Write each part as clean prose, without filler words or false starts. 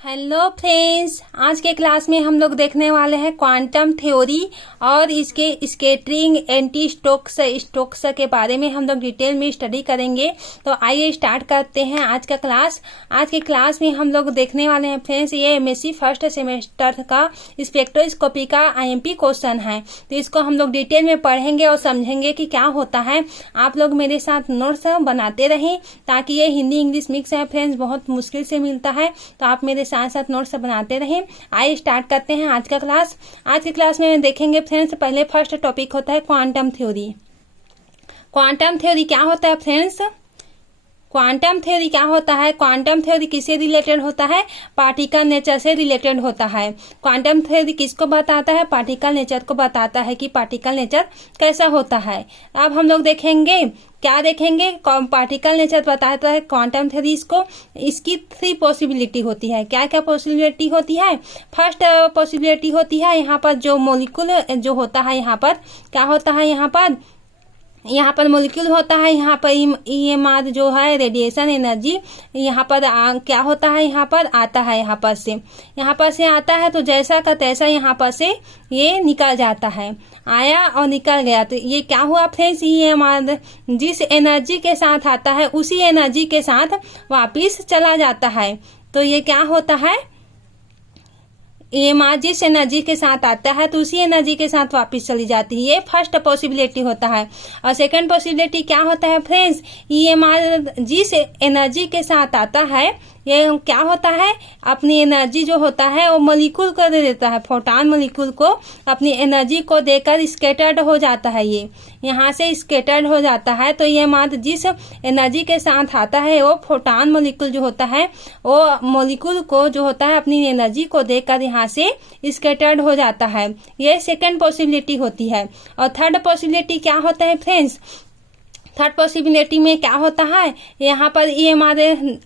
Hello friends, आज के class में हम लोग देखने वाले हैं क्वांटम थ्योरी और इसके स्कैटरिंग एंटी स्टोक्स के बारे में हम लोग डिटेल में स्टडी करेंगे। तो आइए स्टार्ट करते हैं आज का क्लास। आज के क्लास में हम लोग देखने वाले हैं फ्रेंड्स, ये एमएससी फर्स्ट सेमेस्टर का स्पेक्ट्रोस्कोपी का आईएमपी क्वेश्चन है। तो इसको हम लोग डिटेल में पढ़ेंगे और समझेंगे कि क्या होता है। आप लोग मेरे साथ नोट्स बनाते रहें ताकि ये हिंदी इंग्लिश मिक्स है फ्रेंड्स, बहुत मुश्किल से मिलता है, तो आप मेरे साथ साथ नोट्स बनाते रहें। आइए स्टार्ट करते हैं आज का क्लास। आज की क्लास में देखेंगे फ्रेंड्स, पहले फर्स्ट टॉपिक होता है क्वांटम थ्योरी। क्वांटम थ्योरी क्या होता है फ्रेंड्स? क्वांटम थ्योरी क्या होता है? क्वांटम थ्योरी किससे रिलेटेड होता है? पार्टिकल नेचर से रिलेटेड होता है। क्वांटम थ्योरी किसको बताता है? पार्टिकल नेचर को बताता है कि पार्टिकल नेचर कैसा होता है। अब हम लोग देखेंगे, क्या देखेंगे? पार्टिकल नेचर बताता है क्वांटम थ्योरी को। इसकी 3 पॉसिबिलिटी होती है। क्या क्या पॉसिबिलिटी होती है? फर्स्ट पॉसिबिलिटी होती है, यहाँ पर जो मॉलिक्यूल जो होता है, यहाँ पर क्या होता है? यहाँ पर मॉलिक्यूल होता है, यहाँ पर ईएमआर जो है रेडिएशन एनर्जी, यहाँ पर क्या होता है? यहाँ पर आता है, यहाँ पर से आता है, तो जैसा का तैसा यहाँ पर से ये निकल जाता है। आया और निकल गया, तो ये क्या हुआ फ्रेंड्स? ईएमआर जिस एनर्जी के साथ आता है उसी एनर्जी के साथ वापिस चला जाता है। तो ये क्या होता है? ईएमआर जिस एनर्जी के साथ आता है तो उसी एनर्जी के साथ वापस चली जाती है। ये फर्स्ट पॉसिबिलिटी होता है। और सेकंड पॉसिबिलिटी क्या होता है फ्रेंड्स? ईएमआर जिस एनर्जी के साथ आता है, ये क्या होता है? अपनी एनर्जी जो होता है वो मॉलिक्यूल को दे देता है, फोटॉन मॉलिक्यूल को अपनी एनर्जी को देकर स्कैटर्ड हो जाता है। ये यहाँ से स्कैटर्ड हो जाता है। तो ये मात्र जिस एनर्जी के साथ आता है वो फोटॉन मॉलिक्यूल जो होता है, वो मॉलिक्यूल को जो होता है अपनी एनर्जी को देकर यहाँ से स्कैटर्ड हो जाता है। ये सेकंड पॉसिबिलिटी होती है। और थर्ड पॉसिबिलिटी क्या होता है फ्रेंड्स? थर्ड पॉसिबिलिटी में क्या होता है? यहाँ पर ईएमआर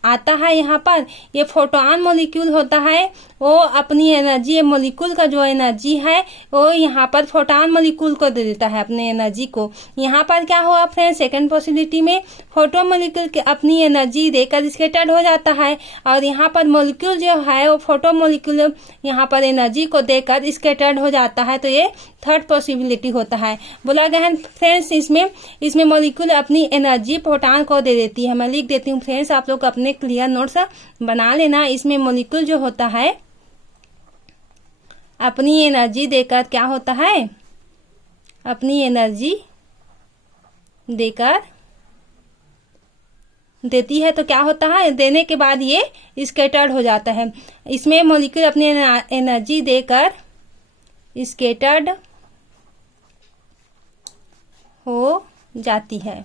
आता है, यहाँ पर ये फोटॉन मॉलिक्यूल होता है, वो अपनी एनर्जी, मॉलिक्यूल का जो एनर्जी है वो यहाँ पर फोटॉन मॉलिक्यूल को दे देता है अपने एनर्जी को। यहाँ पर क्या हुआ फ्रेंड्स? सेकंड पॉसिबिलिटी में फोटो मॉलिक्यूल के अपनी एनर्जी देकर स्कैटर्ड हो जाता है, और यहाँ पर मॉलिक्यूल जो है वो फोटो मॉलिक्यूल यहाँ पर एनर्जी को देकर स्कैटर्ड हो जाता है। तो ये थर्ड पॉसिबिलिटी होता है। बोला गया है फ्रेंड्स, इसमें मॉलिक्यूल अपनी एनर्जी फोटॉन को दे देती है। मैं लिख देती हूँ फ्रेंड्स, आप लोग अपने क्लियर नोट्स बना लेना। इसमें मॉलिक्यूल जो होता है अपनी एनर्जी देकर क्या होता है? अपनी एनर्जी देकर देती है, तो क्या होता है? देने के बाद ये स्कैटर्ड हो जाता है। इसमें मॉलिक्यूल अपनी एनर्जी देकर स्कैटर्ड हो जाती है।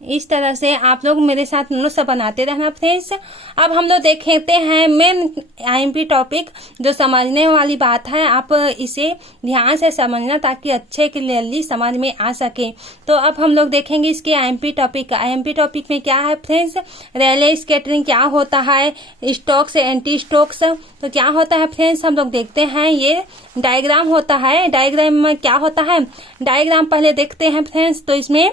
इस तरह से आप लोग मेरे साथ नोट्स बनाते रहना फ्रेंड्स। अब हम लोग देखते हैं मेन आईएमपी टॉपिक, जो समझने वाली बात है। आप इसे ध्यान से समझना ताकि अच्छे क्लियरली समझ में आ सके। तो अब हम लोग देखेंगे इसके आईएमपी टॉपिक। आईएमपी टॉपिक में क्या है फ्रेंड्स? रेले स्कैटरिंग क्या होता है, स्टोक्स एंटी स्टोक्स। तो क्या होता है फ्रेंड्स? हम लोग देखते हैं, ये डायग्राम होता है। डायग्राम में क्या होता है? डायग्राम पहले देखते हैं फ्रेंड्स। तो इसमें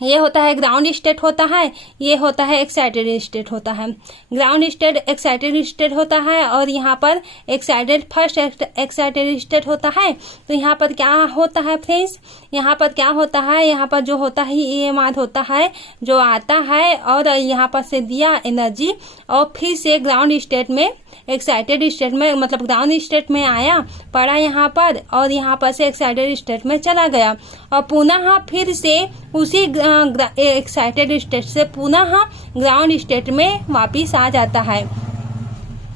ये होता है ग्राउंड स्टेट होता है, ये होता है एक्साइटेड स्टेट होता है। ग्राउंड स्टेट एक्साइटेड स्टेट होता है, और यहाँ पर फर्स्ट एक्साइटेड स्टेट होता है। तो यहाँ पर क्या होता है फ्रेंड्स? यहाँ पर क्या होता है? यहाँ पर जो होता है ईएमआर होता है जो आता है, और यहाँ पर से दिया एनर्जी, और फिर से ग्राउंड स्टेट में, एक्साइटेड स्टेट में, मतलब ग्राउंड स्टेट में आया, पड़ा यहाँ पर, और यहाँ पर से एक्साइटेड स्टेट में चला गया, और पुनः फिर से उसी एक्साइटेड स्टेट से पुनः ग्राउंड स्टेट में वापिस आ जाता है।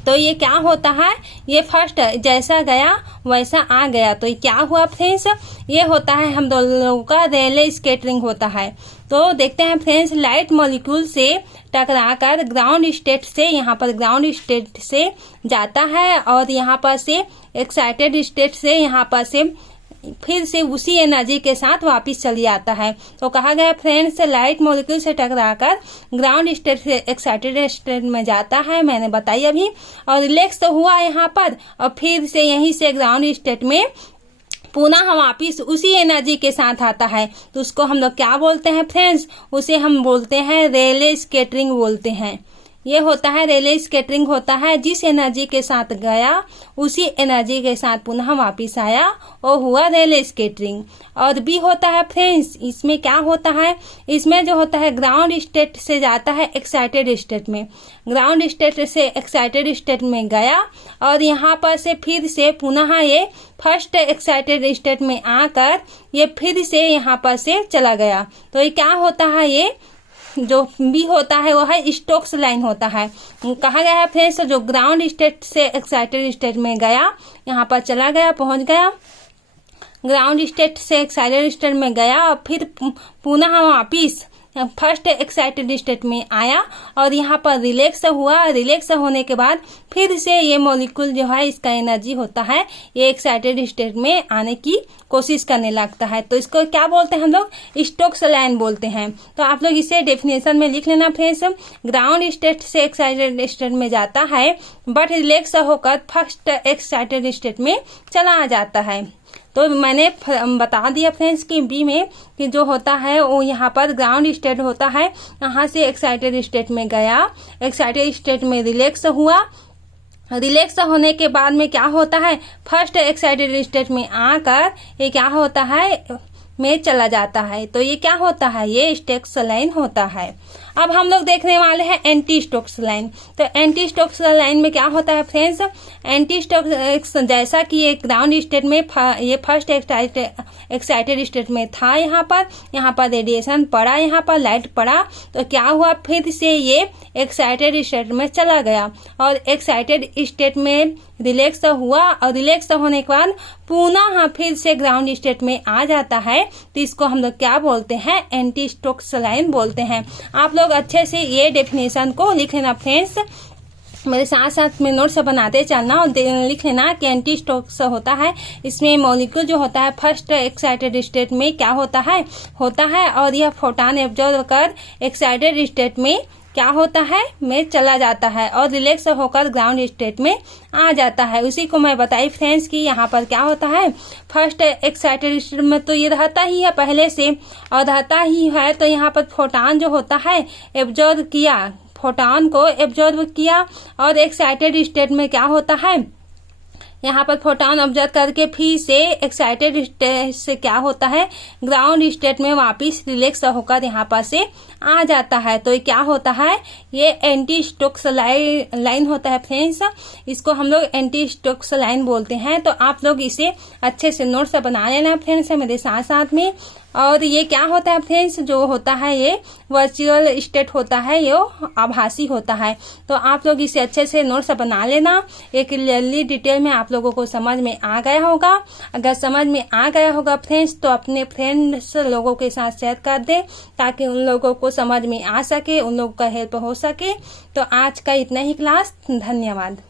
तो ये क्या होता है? ये फर्स्ट जैसा गया वैसा आ गया। तो ये क्या हुआ फ्रेंड्स? ये होता है हम लोगों का रेले स्कैटरिंग होता है। तो देखते हैं फ्रेंड्स, लाइट मॉलिक्यूल से टकराकर ग्राउंड स्टेट से, यहाँ पर ग्राउंड स्टेट से जाता है, और यहाँ पर से एक्साइटेड स्टेट से यहाँ पर से फिर से उसी एनर्जी के साथ वापस चली आता है। तो कहा गया फ्रेंड्स, लाइट मॉलिक्यूल से टकराकर ग्राउंड स्टेट से एक्साइटेड स्टेट में जाता है, मैंने बताई अभी, और रिलैक्स तो हुआ यहाँ पर, और फिर से यहीं से ग्राउंड स्टेट में पुनः वापिस उसी एनर्जी के साथ आता है। तो उसको हम लोग क्या बोलते हैं फ्रेंड्स? उसे हम बोलते हैं रेले स्कैटरिंग बोलते हैं। ये होता है रेले स्कैटरिंग होता है, जिस एनर्जी के साथ गया उसी एनर्जी के साथ पुनः वापिस आया, वो हुआ रेले स्कैटरिंग। और बी होता है फ्रेंड्स, इसमें क्या होता है, इसमें जो होता है ग्राउंड स्टेट से जाता है एक्साइटेड स्टेट में, ग्राउंड स्टेट से एक्साइटेड स्टेट में गया और यहाँ पर से फिर से पुनः ये फर्स्ट एक्साइटेड स्टेट में आकर ये फिर से यहाँ पर से चला गया। तो ये क्या होता है, ये जो बी होता है वो है स्टोक्स लाइन होता है। कहा गया है फ्रेंड्स, जो ग्राउंड स्टेट से एक्साइटेड स्टेट में गया, यहाँ पर चला गया, पहुंच गया, ग्राउंड स्टेट से एक्साइटेड स्टेट में गया और फिर पुनः वापिस फर्स्ट एक्साइटेड स्टेट में आया और यहाँ पर रिलैक्स हुआ। रिलैक्स होने के बाद फिर से ये मॉलिक्यूल जो है, इसका एनर्जी होता है, ये एक्साइटेड स्टेट में आने की कोशिश करने लगता है। तो इसको क्या बोलते हैं हम लोग, स्टोक्स लाइन बोलते हैं। तो आप लोग इसे डेफिनेशन में लिख लेना फ्रेंड्स, ग्राउंड स्टेट से एक्साइटेड स्टेट में जाता है बट रिलैक्स होकर फर्स्ट एक्साइटेड स्टेट में चला जाता है। तो मैंने बता दिया फ्रेंड्स कि बी में कि जो होता है वो यहाँ पर ग्राउंड स्टेट होता है, यहाँ से एक्साइटेड स्टेट में गया, एक्साइटेड स्टेट में रिलैक्स हुआ, रिलैक्स होने के बाद में क्या होता है, फर्स्ट एक्साइटेड स्टेट में आकर ये क्या होता है, में चला जाता है। तो ये क्या होता है, ये स्टोक्स लाइन होता है। अब हम लोग देखने वाले हैं एंटी स्टोक्स लाइन। तो एंटी स्टोक्स लाइन में क्या होता है फ्रेंड्स, एंटी स्टोक्स जैसा कि ये ग्राउंड स्टेट में ये फर्स्ट एक्साइटेड स्टेट में था, यहाँ पर रेडिएशन पड़ा, यहाँ पर लाइट पड़ा, तो क्या हुआ, फिर से ये एक्साइटेड स्टेट में चला गया और एक्साइटेड स्टेट में रिलैक्स हुआ और रिलैक्स होने के बाद पुनः फिर से ग्राउंड स्टेट में आ जाता है। तो इसको हम लोग क्या बोलते हैं, एंटी स्टोक्स लाइन बोलते हैं। आप लोग अच्छे से ये डेफिनेशन को लिख लेना फ्रेंड्स, मेरे साथ साथ में नोट्स बनाते चलना और लिख लेना कि एंटी स्टोक्स होता है, इसमें मॉलिक्यूल जो होता है फर्स्ट एक्साइटेड स्टेट में क्या होता है और यह फोटॉन एब्जॉर्ब कर एक्साइटेड स्टेट में क्या होता है, में चला जाता है और रिलैक्स होकर ग्राउंड स्टेट में आ जाता है। उसी को मैं बताई फ्रेंड्स कि यहाँ पर क्या होता है, फर्स्ट एक्साइटेड स्टेट में तो ये रहता ही है पहले से और रहता ही है, तो यहाँ पर फोटॉन जो होता है एब्जॉर्ब किया, फोटॉन को एब्जॉर्ब किया और एक्साइटेड स्टेट में क्या होता है, यहाँ पर फोटॉन ऑब्जर्व करके फिर से एक्साइटेड स्टेट से क्या होता है, ग्राउंड स्टेट में वापस रिलैक्स होकर यहाँ पर से आ जाता है। तो ये क्या होता है, ये एंटी स्टोक्स लाइन होता है फ्रेंड्स, इसको हम लोग एंटी स्टोक्स लाइन बोलते हैं। तो आप लोग इसे अच्छे से नोट्स बना लेना फ्रेंड्स मेरे साथ साथ में। और ये क्या होता है फ्रेंड्स, जो होता है ये वर्चुअल स्टेट होता है, ये आभासी होता है। तो आप लोग इसे अच्छे से नोट्स बना लेना, एक क्लियरली डिटेल में आप लोगों को समझ में आ गया होगा। अगर समझ में आ गया होगा फ्रेंड्स तो अपने फ्रेंड्स लोगों के साथ शेयर कर दें ताकि उन लोगों को समझ में आ सके, उन लोगों का हेल्प हो सके। तो आज का इतना ही क्लास, धन्यवाद।